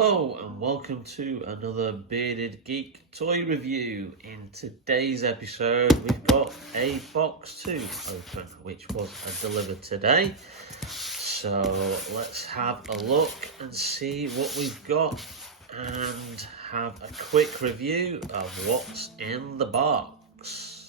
Hello and welcome to another Bearded Geek toy review. In today's episode we've got a box to open which was delivered today. So let's have a look and see what we've got and have a quick review of what's in the box.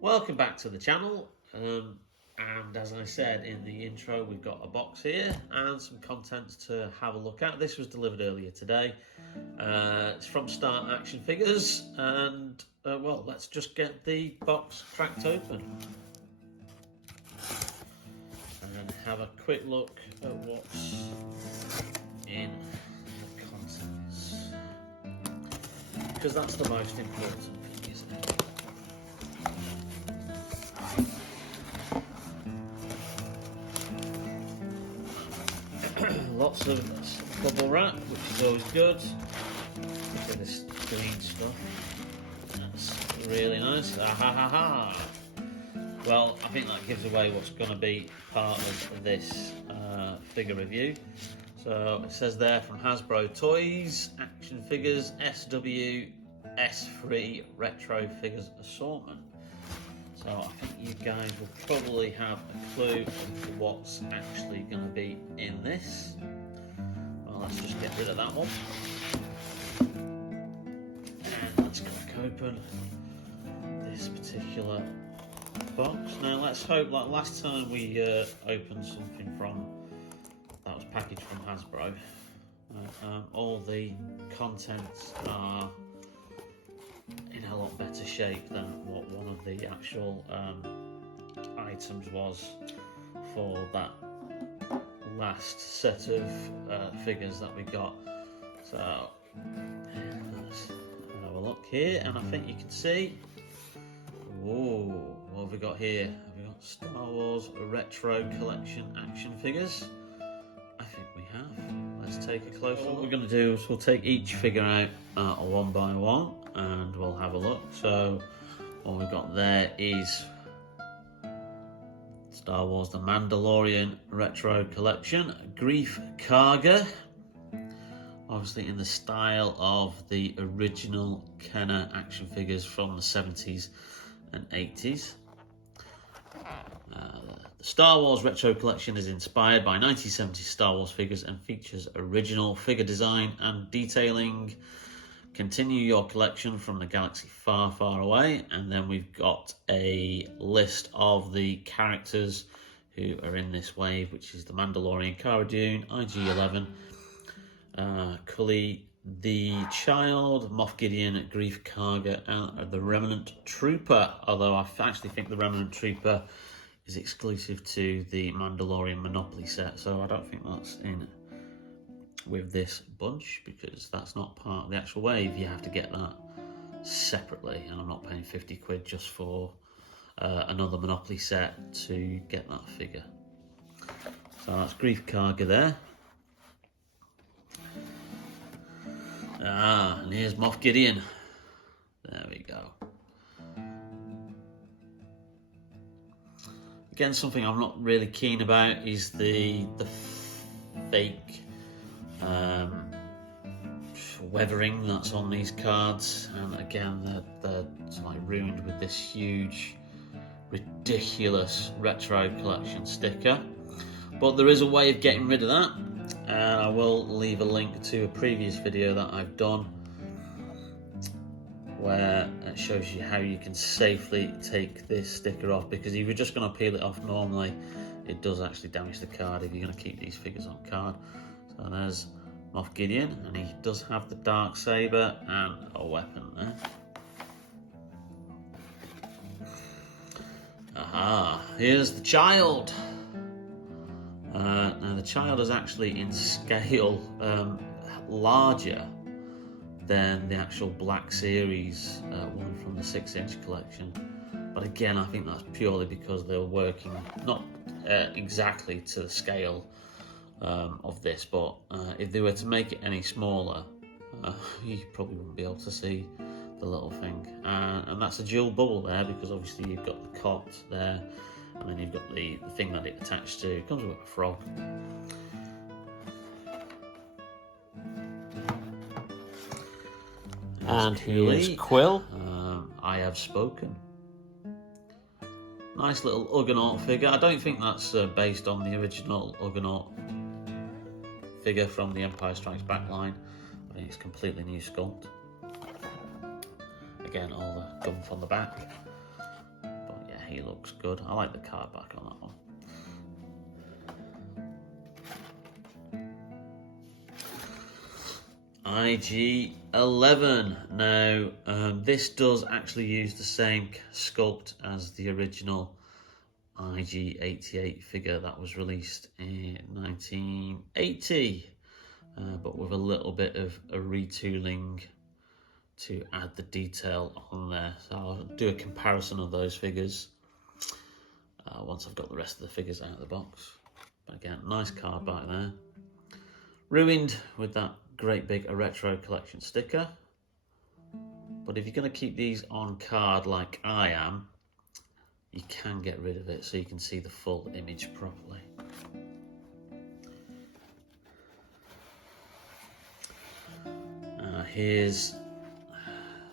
Welcome back to the channel, and as I said in the intro, we've got a box here and some content to have a look at. This was delivered earlier today. It's from Start Action Figures, and well, let's just get the box cracked open and have a quick look at what's in the contents, because that's the most important thing, isn't it? Lots of bubble wrap, which is always good. Look at this green stuff. That's really nice. Well, I think that gives away what's going to be part of this figure review. So it says there, from Hasbro Toys, Action Figures, SW S3 Retro Figures Assortment. So I think you guys will probably have a clue as to what's actually going to be in this. Well, let's just get rid of that one. And let's crack open this particular box. Now let's hope, like last time we opened something that was packaged from Hasbro, all the contents are in a lot better shape than what one of the actual items was for that last set of figures that we got. So let's have a look here, and I think you can see, whoa, what have we got here? Have we got Star Wars Retro Collection action figures? I think we have. Let's take a closer look. What we're going to do is we'll take each figure out one by one and we'll have a look. So what we've got there is Star Wars The Mandalorian Retro Collection, Greef Karga, obviously in the style of the original Kenner action figures from the 70s and 80s. The Star Wars Retro Collection is inspired by 1970s Star Wars figures and features original figure design and detailing. Continue your collection from the galaxy far, far away. And then we've got a list of the characters who are in this wave, which is the Mandalorian, Cara Dune, IG-11, Cully the Child, Moff Gideon, Greef Karga, and the Remnant Trooper. Although I actually think the Remnant Trooper is exclusive to the Mandalorian Monopoly set, so I don't think that's in with this bunch, because that's not part of the actual wave. You have to get that separately, and I'm not paying 50 quid just for another Monopoly set to get that figure. So that's Greef Karga there. And here's Moff Gideon. There we go. Again, something I'm not really keen about is the fake weathering that's on these cards, and again they're like ruined with this huge, ridiculous Retro Collection sticker. But there is a way of getting rid of that, and I will leave a link to a previous video that I've done where it shows you how you can safely take this sticker off, because if you're just going to peel it off normally, it does actually damage the card if you're going to keep these figures on card. So there's Moff Gideon, and he does have the dark saber and a weapon there. Aha, here's the Child. Now the Child is actually in scale larger than the actual Black Series one from the 6-inch collection. But again, I think that's purely because they're working not exactly to the scale of this, but if they were to make it any smaller, you probably wouldn't be able to see the little thing. And that's a dual bubble there, because obviously you've got the cot there, and then you've got the thing that it attached to. It comes with a frog. And here's Quill. I have spoken. Nice little Ugonaut figure. I don't think that's based on the original Ugonaut figure from the Empire Strikes Back line. I think it's completely new sculpt. Again, all the gumph on the back. But yeah, he looks good. I like the card back on that one. IG-11. Now, this does actually use the same sculpt as the original IG-88 figure that was released in 1980, but with a little bit of a retooling to add the detail on there. So I'll do a comparison of those figures once I've got the rest of the figures out of the box. But again, nice card back there. Ruined with that great big A Retro Collection sticker. But if you're going to keep these on card like I am, you can get rid of it so you can see the full image properly. Here's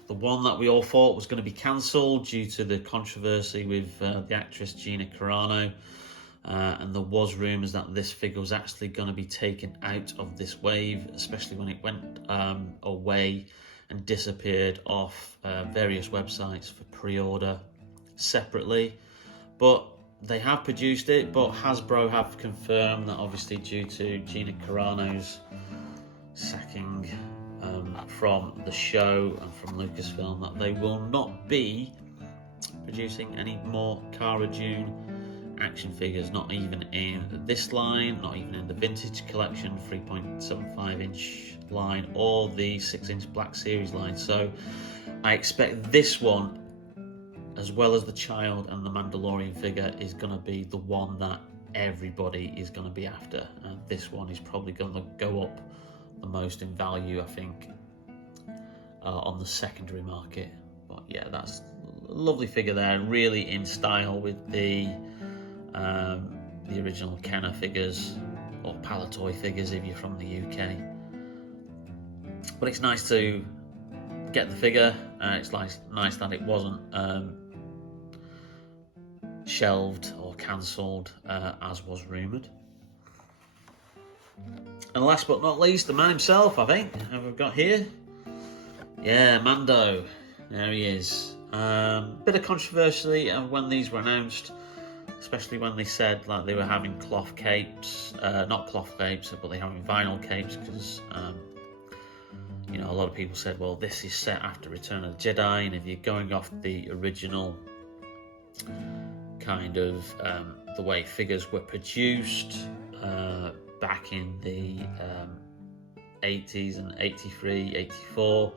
the one that we all thought was going to be cancelled due to the controversy with the actress Gina Carano. And there was rumours that this figure was actually going to be taken out of this wave, especially when it went away and disappeared off various websites for pre-order separately. But they have produced it, but Hasbro have confirmed that obviously due to Gina Carano's sacking from the show and from Lucasfilm, that they will not be producing any more Cara Dune action figures, not even in this line, not even in the vintage collection 3.75 inch line or the 6-inch Black Series line. So I expect this one, as well as the Child and the Mandalorian figure, is going to be the one that everybody is going to be after, and this one is probably going to go up the most in value, I think, on the secondary market. But yeah, that's a lovely figure there, really in style with the original Kenner figures, or Palitoy figures if you're from the UK. But it's nice to get the figure. It's nice that it wasn't shelved or cancelled as was rumoured. And last but not least, the man himself, I think, who we've got here. Yeah, Mando. There he is. Bit of controversy when these were announced, especially when they said like they were having cloth capes, not cloth capes, but they're having vinyl capes, because you know, a lot of people said, well, this is set after Return of the Jedi, and if you're going off the original kind of the way figures were produced back in the 80s and 83, 84,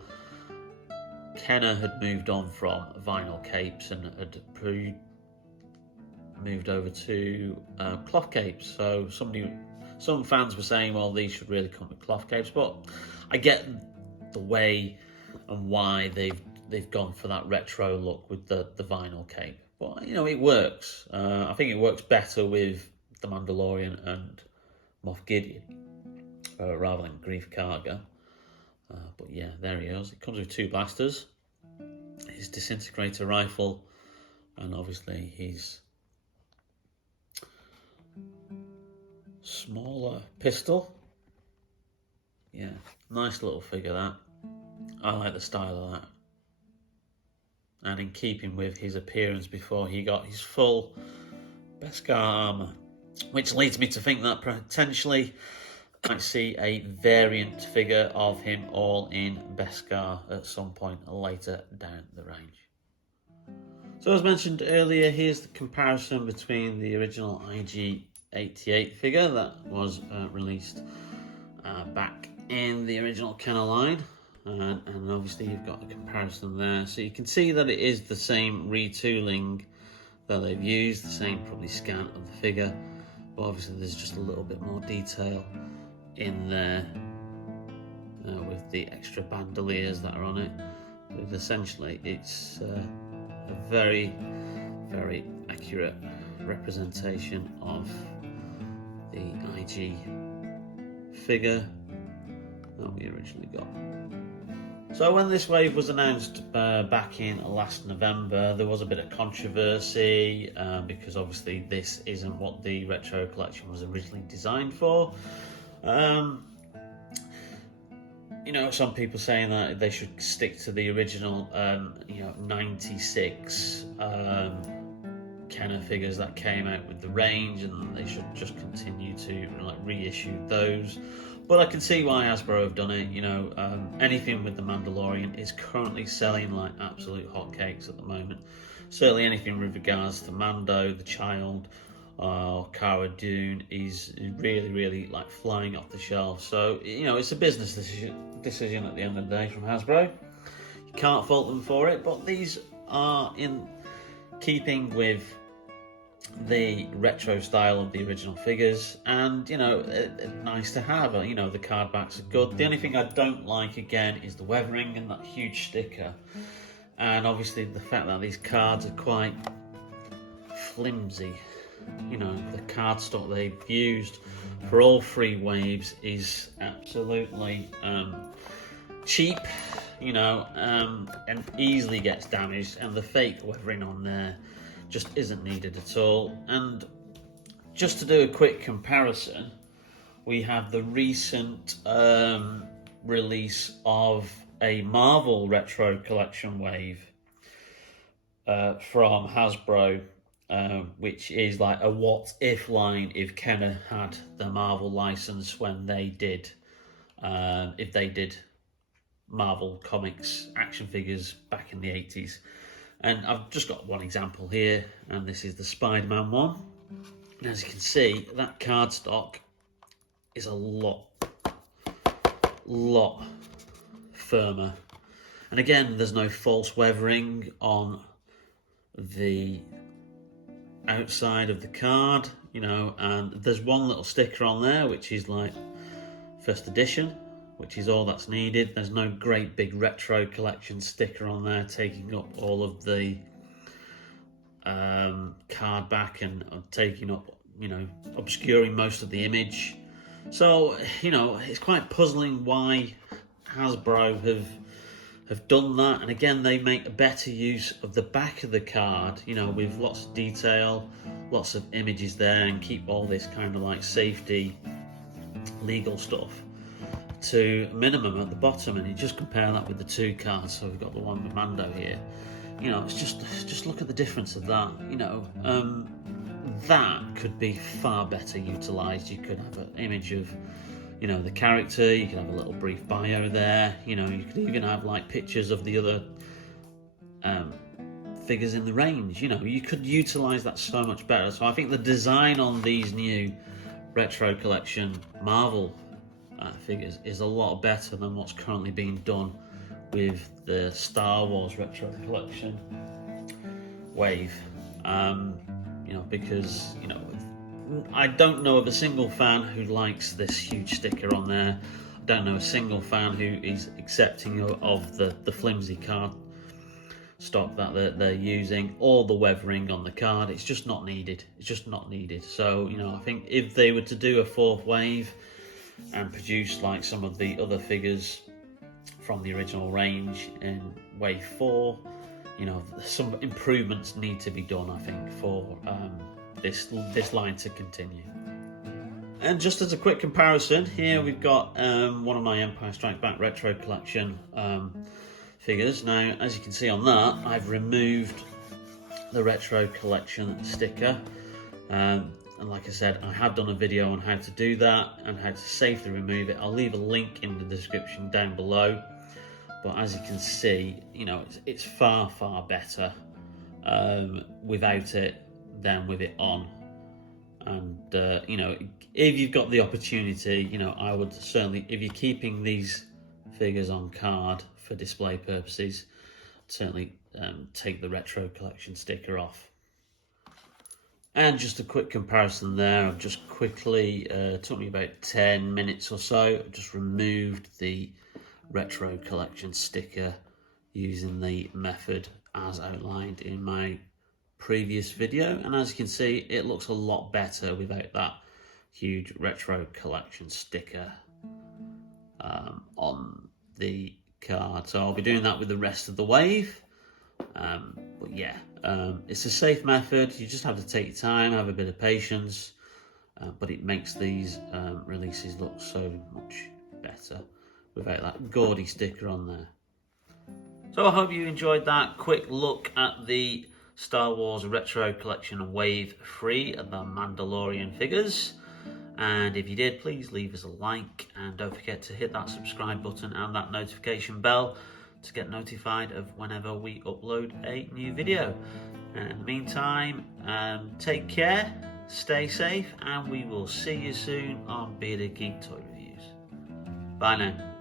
Kenner had moved on from vinyl capes and had moved over to cloth capes. So some fans were saying, well, these should really come with cloth capes, but I get the way and why they've gone for that retro look with the vinyl cape. But you know, it works. I think it works better with the Mandalorian and Moff Gideon rather than Grief Karga. But yeah, there he is. It comes with 2 blasters, his disintegrator rifle, and obviously his smaller pistol. Yeah, nice little figure that. I like the style of that. And in keeping with his appearance before he got his full Beskar armour, which leads me to think that potentially I might see a variant figure of him all in Beskar at some point later down the range. So as mentioned earlier, here's the comparison between the original IG-88 figure that was released back in the original Kenner line. And obviously you've got a comparison there, so you can see that it is the same retooling that they've used, the same probably scan of the figure, but obviously there's just a little bit more detail in there with the extra bandoliers that are on it. But essentially, it's a very, very accurate representation of the IG figure that we originally got. So when this wave was announced back in last November, there was a bit of controversy because obviously this isn't what the retro collection was originally designed for. You know, some people saying that they should stick to the original, 96 Kenner figures that came out with the range, and they should just continue to reissue those. But I can see why Hasbro have done it. You know, anything with the Mandalorian is currently selling like absolute hotcakes at the moment. Certainly anything with regards to Mando, the Child, or Cara Dune is really, really like flying off the shelf. So, you know, it's a business decision at the end of the day from Hasbro. You can't fault them for it, but these are in keeping with the retro style of the original figures, and you know, nice to have. You know, the card backs are good. The only thing I don't like again is the weathering and that huge sticker, and obviously the fact that these cards are quite flimsy. You know, the cardstock they've used for all three waves is absolutely cheap, you know, and easily gets damaged, and the fake weathering on there just isn't needed at all. And just to do a quick comparison, we have the recent release of a Marvel Retro Collection wave from Hasbro, which is like a what if line if Kenner had the Marvel license when they did, if they did Marvel Comics action figures back in the 80s. And I've just got one example here, and this is the Spider-Man one. And as you can see, that cardstock is a lot firmer. And again, there's no false weathering on the outside of the card, you know, and there's one little sticker on there which is like first edition, which is all that's needed. There's no great big retro collection sticker on there taking up all of the card back and taking up, you know, obscuring most of the image. So, you know, it's quite puzzling why Hasbro have done that. And again, they make a better use of the back of the card, you know, with lots of detail, lots of images there, and keep all this kind of like safety legal stuff to minimum at the bottom. And you just compare that with the two cards. So we've got the one with Mando here. You know, it's just look at the difference of that. You know, that could be far better utilized. You could have an image of, you know, the character. You could have a little brief bio there. You know, you could even have like pictures of the other figures in the range. You know, you could utilize that so much better. So I think the design on these new retro collection Marvel figures is a lot better than what's currently being done with the Star Wars retro collection wave. You know, because, you know, I don't know of a single fan who likes this huge sticker on there. I don't know a single fan who is accepting of the flimsy card stock that they're using, or the weathering on the card. It's just not needed. It's just not needed. So, you know, I think if they were to do a fourth wave and produce like some of the other figures from the original range in wave 4, you know, some improvements need to be done, I think, for this line to continue. And just as a quick comparison, here we've got one of my Empire Strikes Back retro collection figures. Now, as you can see on that, I've removed the retro collection sticker. And like I said, I have done a video on how to do that and how to safely remove it. I'll leave a link in the description down below. But as you can see, you know, it's far better without it than with it on. And you know, if you've got the opportunity, you know, I would certainly, if you're keeping these figures on card for display purposes, certainly take the retro collection sticker off. And just a quick comparison there. I've just quickly, took me about 10 minutes or so, I've just removed the retro collection sticker using the method as outlined in my previous video, and as you can see, it looks a lot better without that huge retro collection sticker on the card. So I'll be doing that with the rest of the wave. But yeah, it's a safe method. You just have to take your time, have a bit of patience, but it makes these releases look so much better without that gaudy sticker on there. So I hope you enjoyed that quick look at the Star Wars Retro Collection Wave 3 of the Mandalorian figures. And if you did, please leave us a like, and don't forget to hit that subscribe button and that notification bell to get notified of whenever we upload a new video. And in the meantime, take care, stay safe, and we will see you soon on Bearded Geek Toy Reviews. Bye now.